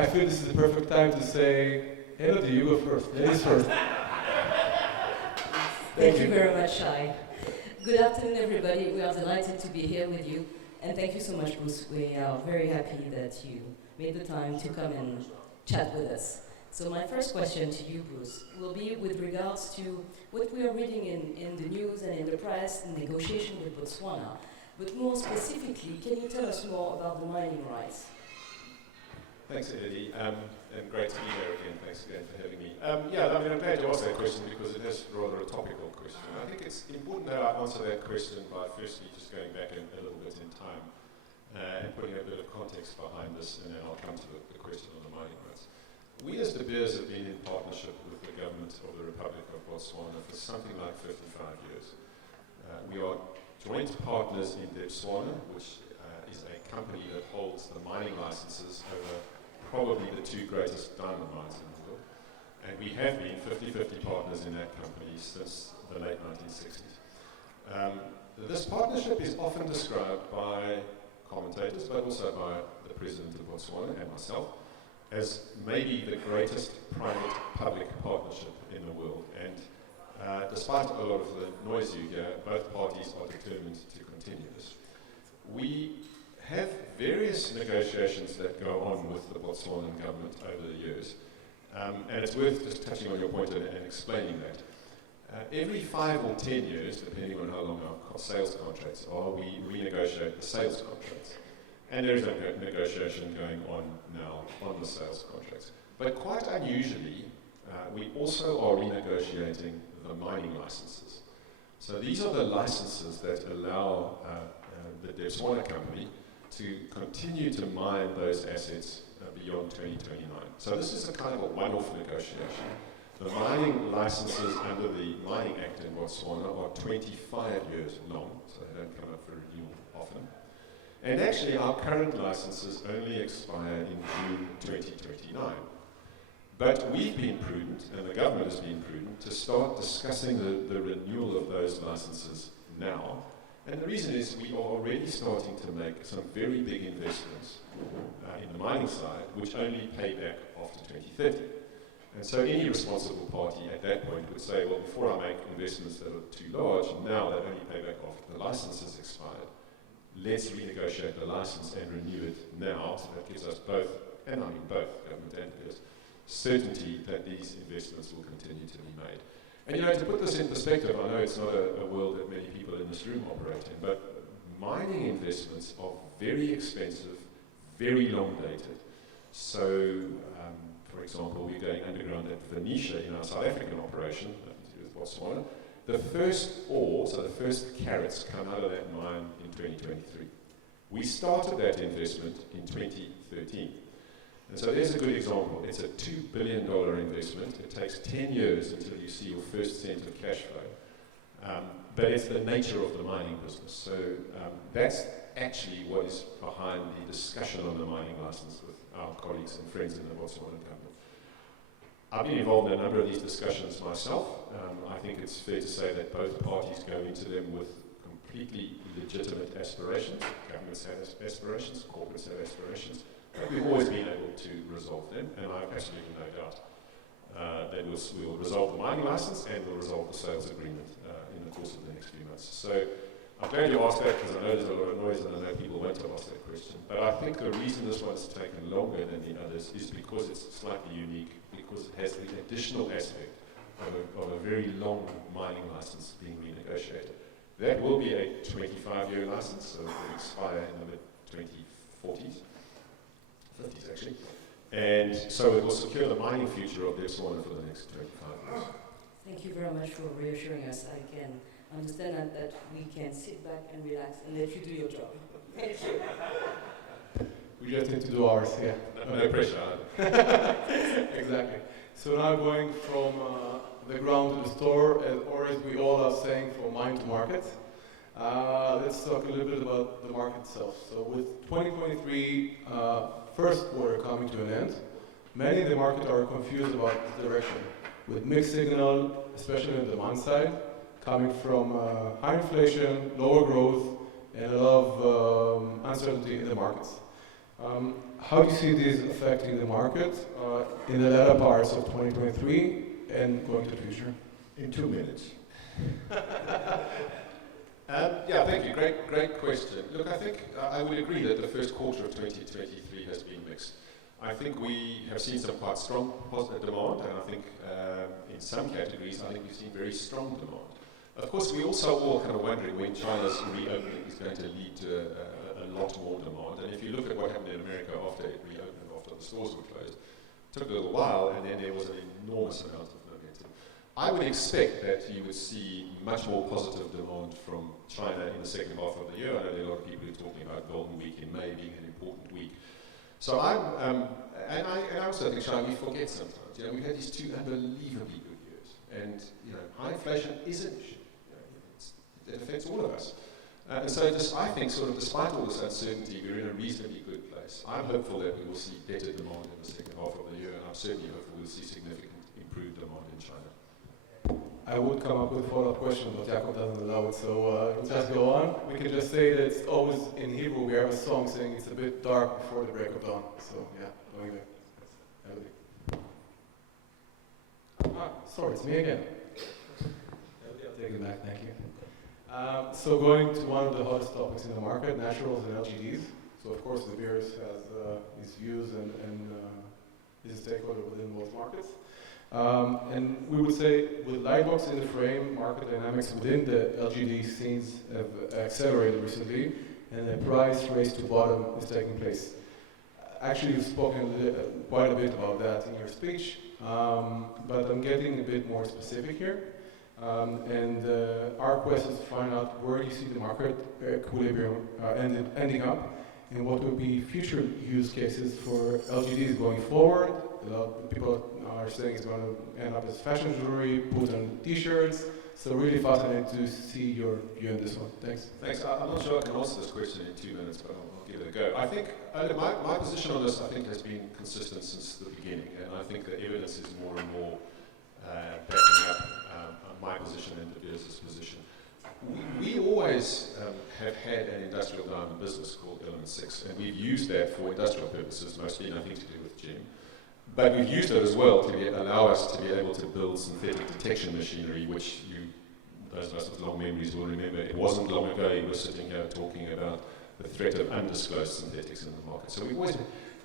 I feel this is the perfect time to say, Elodie, you go first. Ladies first. Thank you very much, Shai. Good afternoon, everybody. We are delighted to be here with you. And thank you so much, Bruce. We are very happy that you made the time to come and chat with us. So my first question to you, Bruce, will be with regards to what we are reading in the news and in the press in negotiation with Botswana. But more specifically, can you tell us more about the mining rights? Thanks, Elodie, and great to be here again. Thanks again for having me. I'm glad you asked that question because it is rather a topical question. I think it's important that I answer that question by firstly just going back a little bit in time and putting a bit of context behind this, and then I'll come to the question on the mining rights. We as De Beers have been in partnership with the government of the Republic of Botswana for something like 55 years. We are joint partners in Botswana, which is a company that holds the mining licenses over probably the two greatest diamond mines in the world. And we have been 50-50 partners in that company since the late 1960s. This partnership is often described by commentators, but also by the President of Botswana and myself, as maybe the greatest private-public partnership in the world. And despite a lot of the noise you hear, both parties are determined to continue this. We have various negotiations that go on with the Botswanan government over the years. And it's worth just touching on your point and explaining that. Every 5 or 10 years, depending on how long our sales contracts are, we renegotiate the sales contracts. And there is a negotiation going on now on the sales contracts. But quite unusually, we also are renegotiating the mining licenses. So these are the licenses that allow the Botswana company to continue to mine those assets beyond 2029. So this is a kind of a one-off negotiation. The mining licenses under the Mining Act in Botswana are 25 years long, so they don't come up for renewal often. And actually our current licenses only expire in June 2029. But we've been prudent, and the government has been prudent, to start discussing the renewal of those licenses now. And the reason is we are already starting to make some very big investments in the mining side, which only pay back after 2030. And so any responsible party at that point would say, well, before I make investments that are too large, now that only pay back after the license has expired, let's renegotiate the license and renew it now, so that gives us both, and I mean both, government and peers, certainty that these investments will continue to be made. And to put this in perspective, I know it's not a world that many people in this room operate in, but mining investments are very expensive, very long dated. So, for example, we're going underground at Venetia in our South African operation, nothing to do with Botswana. The first ore, so the first carats, come out of that mine in 2023. We started that investment in 2013. And so there's a good example. It's a $2 billion investment. It takes 10 years until you see your first cent of cash flow. But it's the nature of the mining business. So that's actually what is behind the discussion on the mining license with our colleagues and friends in the Botswana government. I've been involved in a number of these discussions myself. I think it's fair to say that both parties go into them with completely legitimate aspirations. Governments have aspirations, corporates have aspirations. We've always been able to resolve them, and I have absolutely no doubt that we will resolve the mining license and we'll resolve the sales agreement in the course of the next few months. So I'm glad you asked that because I know there's a lot of noise and I know people want to ask that question. But I think the reason this one's taken longer than the others is because it's slightly unique, because it has the additional aspect of a very long mining license being renegotiated. That will be a 25-year license, so it will expire in the mid-2040s. 50s actually, and so it will secure the mining future of Botswana for the next 25 years. Thank you very much for reassuring us. I can understand that we can sit back and relax and let you do your job. Thank you. We just need to do ours, yeah. No pressure. Exactly. So now going from the ground to the store, or as we all are saying, from mine to market. Let's talk a little bit about the market itself. So with 2023 first quarter coming to an end, many in the market are confused about the direction, with mixed signal, especially on the demand side, coming from high inflation, lower growth, and a lot of uncertainty in the markets. how do you see this affecting the market in the latter parts of 2023 and going to the future? In 2 minutes. Yeah, thank you. Great question. Look, I think I would agree that the first quarter of 2023 has been mixed. I think we have seen some quite strong positive demand, and I think in some categories, I think we've seen very strong demand. Of course, we also all kind of wondering when China's reopening is going to lead to a lot more demand. And if you look at what happened in America after it reopened, after the stores were closed, it took a little while, and then there was an enormous amount of momentum. I would expect that you would see much more positive demand from China in the second half of the year. I know there are a lot of people who are talking about Golden Week in May being an important week. So and I also think, Shai, we forget sometimes. You know, we've had these 2 unbelievably good years, and you know, high inflation is an issue. You know, it affects all of us. And so, I think, sort of, despite all this uncertainty, we're in a reasonably good place. I'm hopeful that we will see better demand in the second half of the year, and I'm certainly hopeful we'll see significant improved demand in China. I would come up with a follow-up question, but Jacob doesn't allow it, so we'll just go on. We can just say that it's always in Hebrew, we have a song saying it's a bit dark before the break of dawn. So, yeah, going there. Elodie. Sorry, it's me again. Elodie, I'll take it back, thank you. So going to one of the hottest topics in the market, naturals and LGDs. So of course, the beers has his views and is a stakeholder within both markets. And we would say with Lightbox in the frame, market dynamics within the LGD scenes have accelerated recently, and the price race to bottom is taking place. Actually, you've spoken quite a bit about that in your speech, but I'm getting a bit more specific here. Our quest is to find out where you see the market equilibrium ending up, and what will be future use cases for LGDs going forward. A lot of people are saying it's going to end up as fashion jewelry, put on t-shirts. So really fascinated to see your view on this one. Thanks. Thanks. I'm not sure I can answer this question in 2 minutes, but I'll give it a go. I think my position on this, I think, has been consistent since the beginning, and I think the evidence is more and more backing up my position and De Beers' position. We always have had an industrial diamond business called Element 6, and we've used that for industrial purposes, mostly nothing to do with gem. But we've used it as well to allow us to be able to build synthetic detection machinery, which those of us with long memories will remember. It wasn't long ago you were sitting here talking about the threat of undisclosed synthetics in the market. So we've always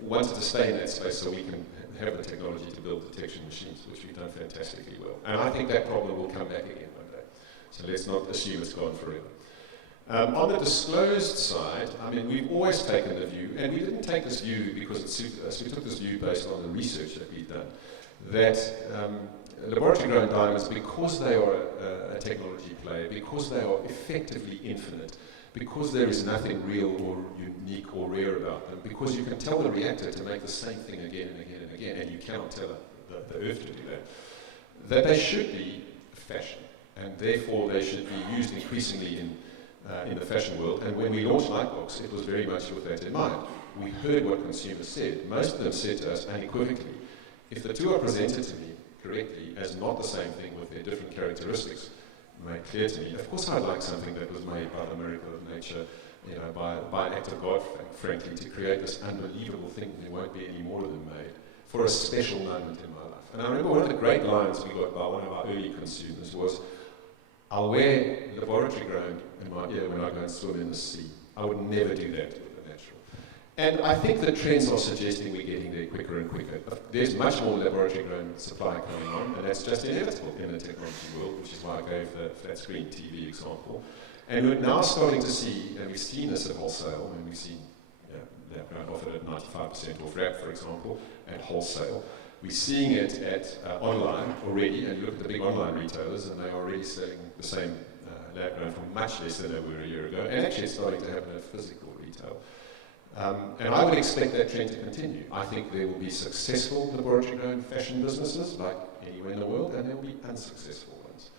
wanted to stay in that space so we can have the technology to build detection machines, which we've done fantastically well. And I think that problem will come back again one day. So let's not assume it's gone forever. On the disclosed side, I mean, we've always taken the view, and we didn't take this view because it suited us, we took this view based on the research that we've done, that laboratory-grown diamonds, because they are a technology play, because they are effectively infinite, because there is nothing real or unique or rare about them, because you can tell the reactor to make the same thing again and again and again, and you cannot tell the Earth to do that they should be fashion, and therefore they should be used increasingly in the fashion world. And when we launched Lightbox, it was very much with that in mind. We heard what consumers said. Most of them said to us unequivocally, if the two are presented to me correctly as not the same thing with their different characteristics made clear to me, of course I'd like something that was made by the miracle of nature, you know, by an act of God, frankly, to create this unbelievable thing. There won't be any more of them made for a special moment in my life. And I remember one of the great lines we got by one of our early consumers was, I'll wear laboratory grown in my ear when I go and swim in the sea. I would never do that with the natural. And I think the trends are suggesting we're getting there quicker and quicker. There's much more laboratory grown supply coming on, and that's just inevitable in the technology world, which is why I gave the flat screen TV example. And we're now starting to see, and we've seen this at wholesale, and we've seen lab grown offered at 95% off wrap, for example, at wholesale. We're seeing it at online already, and you look at the big online retailers, and they are already selling the same lab grown for much less than they were a year ago, and actually it's starting to happen at physical retail. And I would expect that trend to continue. I think there will be successful laboratory-grown fashion businesses, like anywhere in the world, and there will be unsuccessful ones.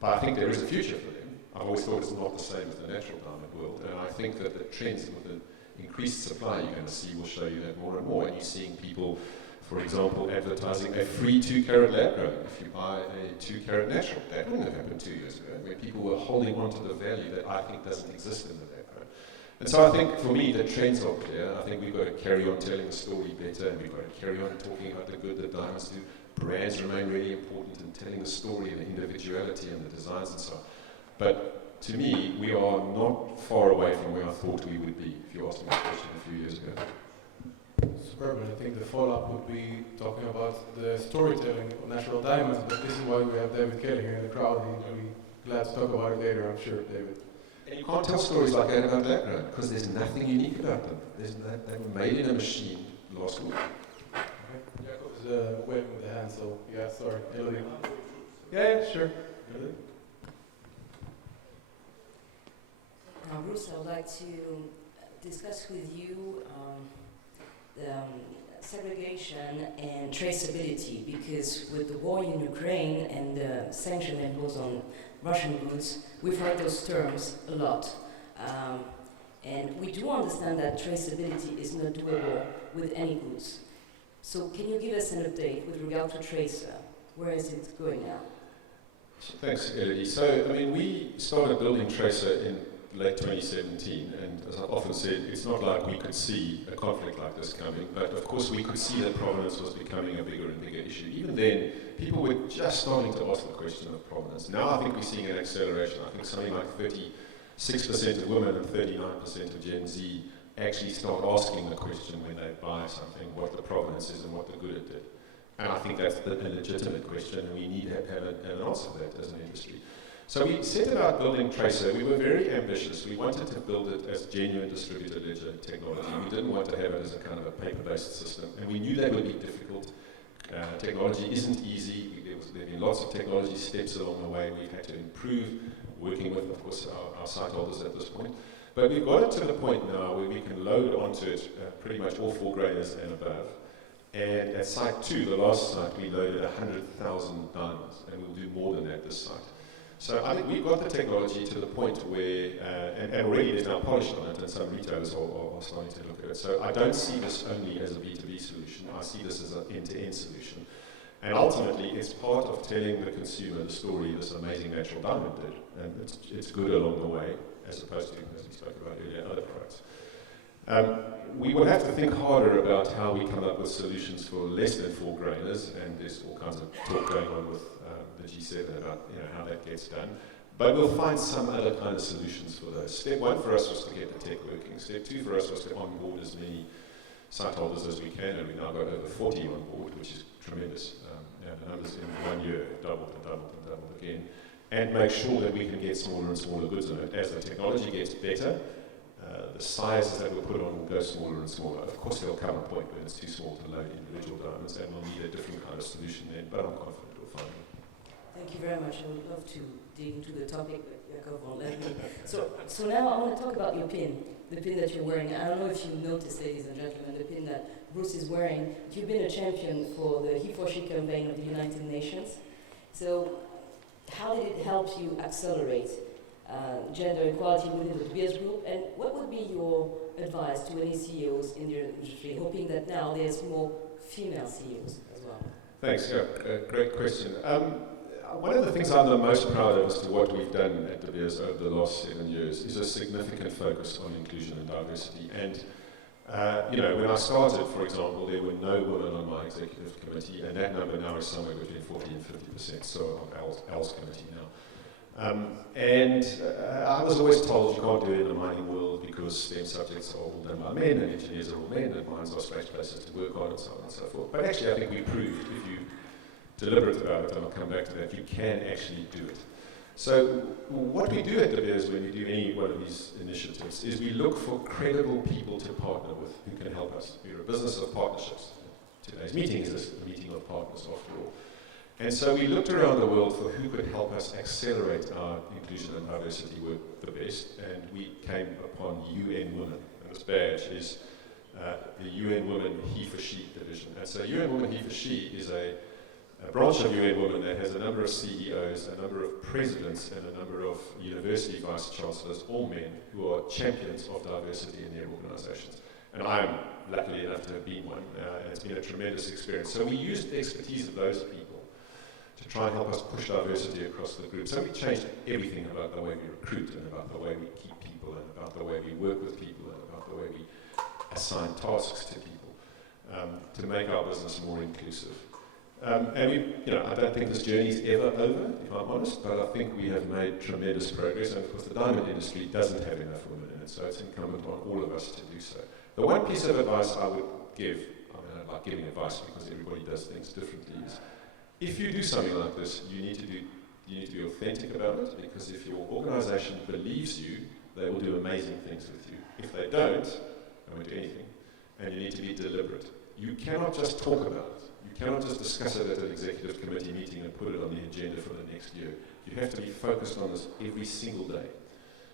But I think there is a future for them. I've always thought it's not the same as the natural diamond world, and I think that the trends with the increased supply you're going to see will show you that more and more, and you're seeing people, for example, advertising a free 2-carat lab grown if you buy a 2-carat natural. That wouldn't have happened 2 years ago, where people were holding on to the value that I think doesn't exist in the lab grown. And so I think for me the trends are clear. I think we've got to carry on telling the story better, and we've got to carry on talking about the good that diamonds do. Brands remain really important in telling the story and the individuality and the designs and so on. But to me, we are not far away from where I thought we would be, if you asked me that question a few years ago. Superb, and I think the follow-up would be talking about the storytelling of natural diamonds, but this is why we have David Kelly here in the crowd. He'll be glad to talk about it later, I'm sure, David. And you can't tell stories like that about background, because there's nothing unique about them. They were made in a machine last week. Okay. Jacob is waving with the hand, so yeah, sorry. Elodie. Yeah, sure. Elodie. Bruce, I would like to discuss with you the segregation and traceability, because with the war in Ukraine and the sanction imposed on Russian goods, we've heard those terms a lot. And we do understand that traceability is not doable with any goods. So can you give us an update with regard to Tracer? Where is it going now? Thanks, Elodie. So, I mean, we started building Tracer in late 2017, and as I've often said, it's not like we could see a conflict like this coming, but of course we could see that provenance was becoming a bigger and bigger issue. Even then, people were just starting to ask the question of provenance. Now I think we're seeing an acceleration. I think something like 36% of women and 39% of Gen Z actually start asking the question when they buy something, what the provenance is and what the good it did. And I think that's a legitimate question, and we need to have an answer to that as an industry. So we set about building Tracer. We were very ambitious. We wanted to build it as genuine distributed ledger technology. We didn't want to have it as a kind of a paper-based system, and we knew that would be difficult. Technology isn't easy. There have been lots of technology steps along the way. We've had to improve, working with, of course, our site holders at this point. But we've got it to the point now where we can load onto it pretty much all 4 grainers and above. And at site 2, the last site, we loaded 100,000 diamonds, and we'll do more than that this site. So I think we've got the technology to the point where, and already there's now polish on it, and some retailers are starting to look at it. So I don't see this only as a B2B solution. I see this as an end-to-end solution. And ultimately, it's part of telling the consumer the story this amazing natural diamond did. And it's good along the way, as opposed to, as we spoke about earlier, other products. We will have to think harder about how we come up with solutions for less than 4 grainers, and there's all kinds of talk going on with the G7 about how that gets done. But we'll find some other kind of solutions for those. Step 1 for us was to get the tech working. Step 2 for us was to onboard as many site holders as we can, and we've now got over 40 on board, which is tremendous. The numbers in 1 year doubled and doubled and doubled again. And make sure that we can get smaller and smaller goods on it. As the technology gets better, the sizes that we'll put on will go smaller and smaller. Of course, there'll come a point when it's too small to load individual diamonds, and we'll need a different kind of solution then, but I'm confident we'll find it. Thank you very much. I would love to dig into the topic, but Jacob won't let me. So now I want to talk about your pin, the pin that you're wearing. I don't know if you noticed, ladies and gentlemen, the pin that Bruce is wearing. You've been a champion for the He for She campaign of the United Nations. So how did it help you accelerate gender equality within the De Beers Group, and what would be your advice to any CEOs in the industry, hoping that now there's more female CEOs as well? Thanks, great question. One of the things I'm the most proud of as to what we've done at De Beers over the last 7 years is a significant focus on inclusion and diversity. And when I started, for example, there were no women on my executive committee, and that number now is somewhere between 40 and 50%, so on Al's committee now. I was always told you can't do it in the mining world because STEM subjects are all done by men and engineers are all men and mines are strange places to work on and so on and so forth. But actually I think we proved, if you deliberate about it, and I'll come back to that, you can actually do it. So what we do at De Beers when we do any one of these initiatives is we look for credible people to partner with who can help us. We're a business of partnerships. Today's meeting is a meeting of partners after all. And so we looked around the world for who could help us accelerate our inclusion and diversity work the best, and we came upon UN Women. And this badge is the UN Women He for She division. And so UN Women He for She is a branch of UN Women that has a number of CEOs, a number of presidents, and a number of university vice chancellors, all men who are champions of diversity in their organizations. And I am lucky enough to have been one, and it's been a tremendous experience. So we used the expertise of those people to try and help us push diversity across the group. So we changed everything about the way we recruit and about the way we keep people people and about the way we work with people and about the way we assign tasks to people to make our business more inclusive. And I don't think this journey is ever over, if I'm honest, but I think we have made tremendous progress, and of course the diamond industry doesn't have enough women in it, so it's incumbent on all of us to do so. The one piece of advice I would give, I like giving advice because everybody does things differently, is if you do something like this, you need to be authentic about it, because if your organization believes you, they will do amazing things with you. If they don't, they won't do anything, and you need to be deliberate. You cannot just talk about it. You cannot just discuss it at an executive committee meeting and put it on the agenda for the next year. You have to be focused on this every single day.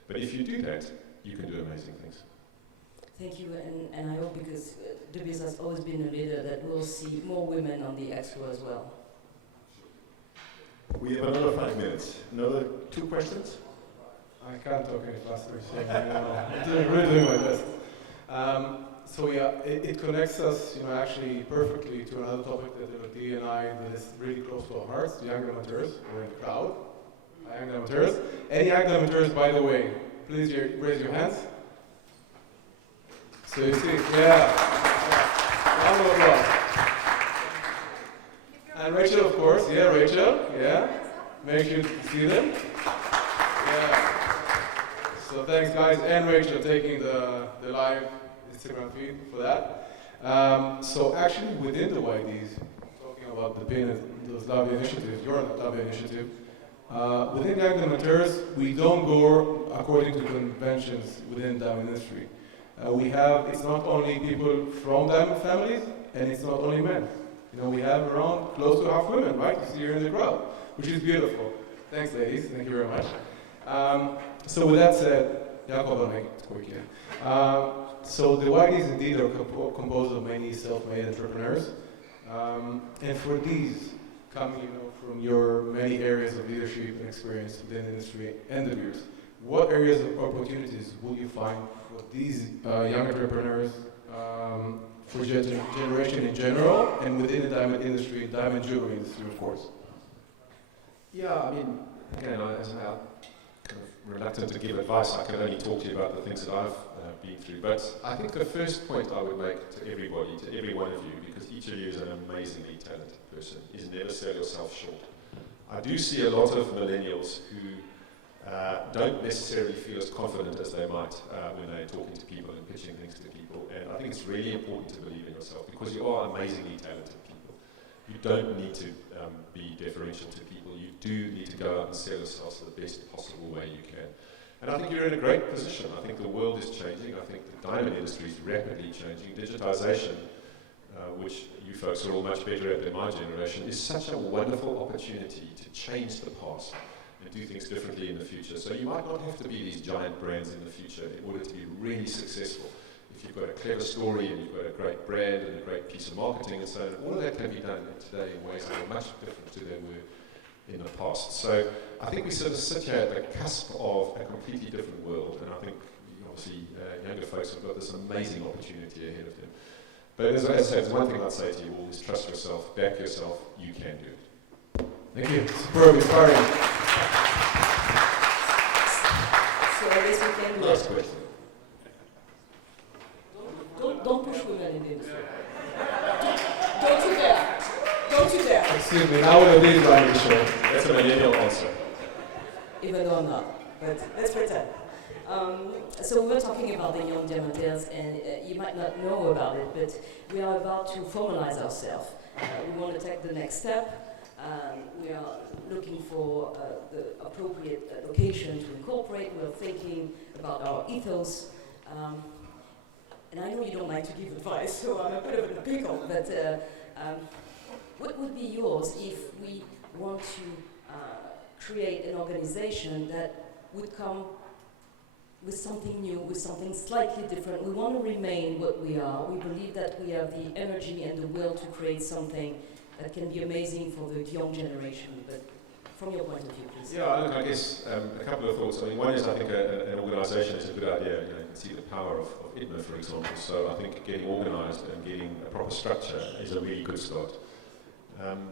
But if you do that, you can do amazing things. Thank you, and I hope, because Debis has always been a leader, that we'll see more women on the expo as well. We have another 5 minutes. Another 2 questions? I can't talk any faster, so I'm really doing my best. So yeah, it connects us, actually perfectly to another topic that Elodie and I, that is really close to our hearts, the young Diamantaires. We're in the crowd. Young Diamantaires. Any young Diamantaires, by the way, please raise your hands. So you see, yeah. Round of applause. And Rachel, of course. Yeah, Rachel. Yeah. Make sure to see them. Yeah. So thanks, guys, and Rachel taking the live Instagram feed for that. So actually, within the YDs, talking about the PIN and those lobby initiatives, your lobby initiative, within Young Diamantaires, we don't go according to conventions within the diamond industry. It's not only people from diamond families, and it's not only men. We have around close to half women, right? You see here in the crowd, which is beautiful. Thanks, ladies. Thank you very much. So with that said, Jacob, I'll make it quick, yeah. So the YDs indeed are composed of many self-made entrepreneurs. And for these, coming from your many areas of leadership and experience within the industry and the peers, what areas of opportunities will you find for these young entrepreneurs, for generation in general, and within the diamond industry, diamond jewelry industry, of course? Yeah, again, as I'm kind of reluctant to give advice, I can only talk to you about the things that I've been through. But I think the first point I would make to everybody, to every one of you, because each of you is an amazingly talented person, is never sell yourself short. I do see a lot of millennials who don't necessarily feel as confident as they might when they're talking to people and pitching things to people. And I think it's really important to believe in yourself, because you are amazingly talented people. You don't need to be deferential to people. You do need to go out and sell yourselves the best possible way you can. And I think you're in a great position. I think the world is changing. I think the diamond industry is rapidly changing. Digitization, which you folks are all much better at than my generation, is such a wonderful opportunity to change the past and do things differently in the future. So you might not have to be these giant brands in the future in order to be really successful. If you've got a clever story and you've got a great brand and a great piece of marketing and so on, all of that can be done today in ways that are much different to they were in the past. So I think we sort of sit here at the cusp of a completely different world, and I think obviously younger folks have got this amazing opportunity ahead of them. But as I say, there's one thing I'd say to you all is trust yourself, back yourself, you can do it. Thank you. Superb, inspiring. So I guess we can do Last it. question. Don't push women in the industry. Don't you dare. Don't you dare. Excuse me, now we're really running the show. That's a millennial answer. Even though I'm not, but let's pretend. So we were talking about the young Diamantaires, and you might not know about it, but we are about to formalize ourselves. We want to take the next step. We are looking for the appropriate location to incorporate. We're thinking about our ethos. And I know you don't like to give advice, so I'm a bit of a pickle, but what would be yours if we want to create an organization that would come with something new, with something slightly different? We want to remain what we are. We believe that we have the energy and the will to create something that can be amazing for the young generation. But from your point of view, please. Yeah, look, I guess a couple of thoughts. One is I think an organisation is a good idea. You can see the power of IDMA, for example. So I think getting organised and getting a proper structure is a really good start.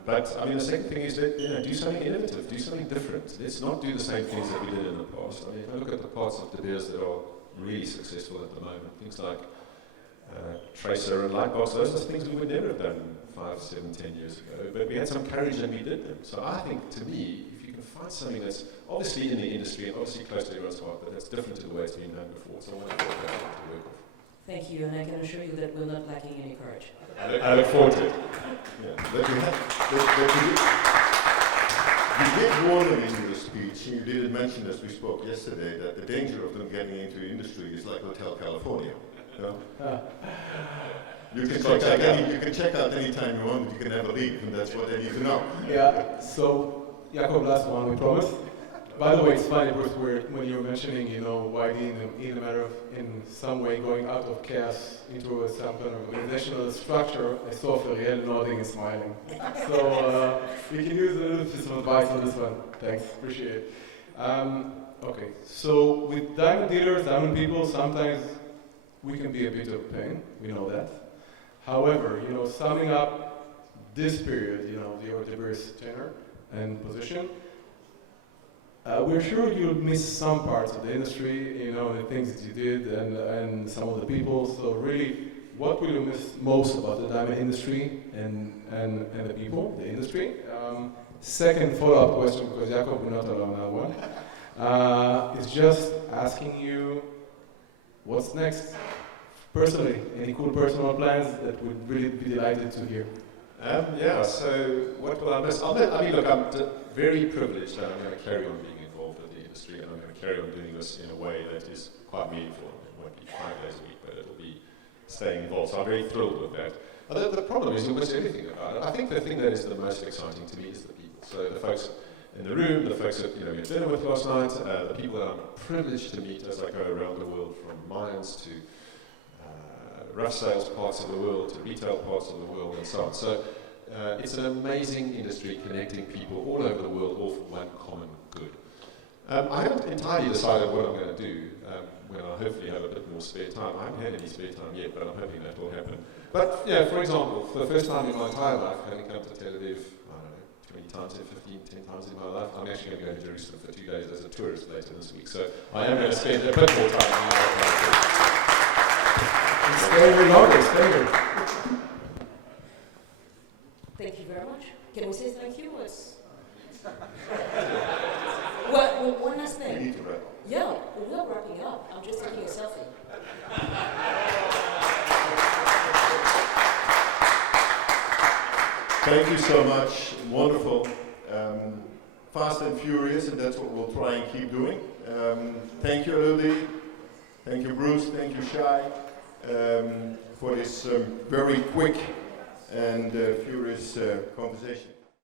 But I mean, the second thing is that, do something innovative, do something different. Let's not do the same things that we did in the past. I mean, if I look at the parts of De Beers that are really successful at the moment, things like Tracer and Lightbox, those are things we would never have done 5, 7, 10 years ago. But we had some courage and we did them. So I think, to me, if you can find something that's obviously in the industry and obviously close to everyone's heart, but that's different to the way it's been done before. So I want to work off. Thank you, and I can assure you that we're not lacking any courage. I look forward to it. But you did warn them in your speech, and you did mention as we spoke yesterday, that the danger of them getting into the industry is like Hotel California. You know? You can check out anytime you want, but you can never leave, and that's what they need to know. Yeah, so, Jacob, last one, we promise. By the way, it's funny, Bruce, when you were mentioning, YD in a matter of, in some way, going out of chaos into some kind of organizational structure, I saw Feriel nodding and smiling. So, we can use a little bit of advice on this one. Thanks, appreciate it. Okay, so with diamond dealers, diamond people, sometimes we can be a bit of a pain, we know that. However, summing up this period, the De Beers tenure and position, we're sure you'll miss some parts of the industry, the things that you did and some of the people. So really, what will you miss most about the diamond industry and the people, the industry? Second follow-up question, because Jacob will not allow that one, is just asking you, what's next? Personally, any cool personal plans that would really be delighted to hear? So what will I miss? I mean, look, I'm very privileged that I'm going to carry on being involved with the industry, and I'm going to carry on doing this in a way that is quite meaningful. It won't be 5 days a week, but it'll be staying involved. So I'm very thrilled with that. The problem is you'll miss everything about it. I think the thing that is the most exciting to me is the people. So the folks in the room, the folks that we had dinner with last night, the people that I'm privileged to meet as I go around the world, from mines to rough sales parts of the world to retail parts of the world and so on. So it's an amazing industry connecting people all over the world, all for one common good. I haven't entirely decided what I'm going to do when I hopefully have a bit more spare time. I haven't had any spare time yet, but I'm hoping that will happen. But for example, for the first time in my entire life, having come to Tel Aviv, I don't know, 20 times, 15, 10 times in my life, I'm actually going to go to Jerusalem for 2 days as a tourist later this week. So I am going to spend a bit more time in my Stay here longer, stay here. Thank you very much. Can we say thank you? Well, one last thing. We need to wrap up. Yeah, we're wrapping up. I'm just taking a selfie. Thank you so much. Wonderful. Fast and furious, and that's what we'll try and keep doing. Thank you, Elodie. Thank you, Bruce. Thank you, Shai, for this very quick and furious conversation.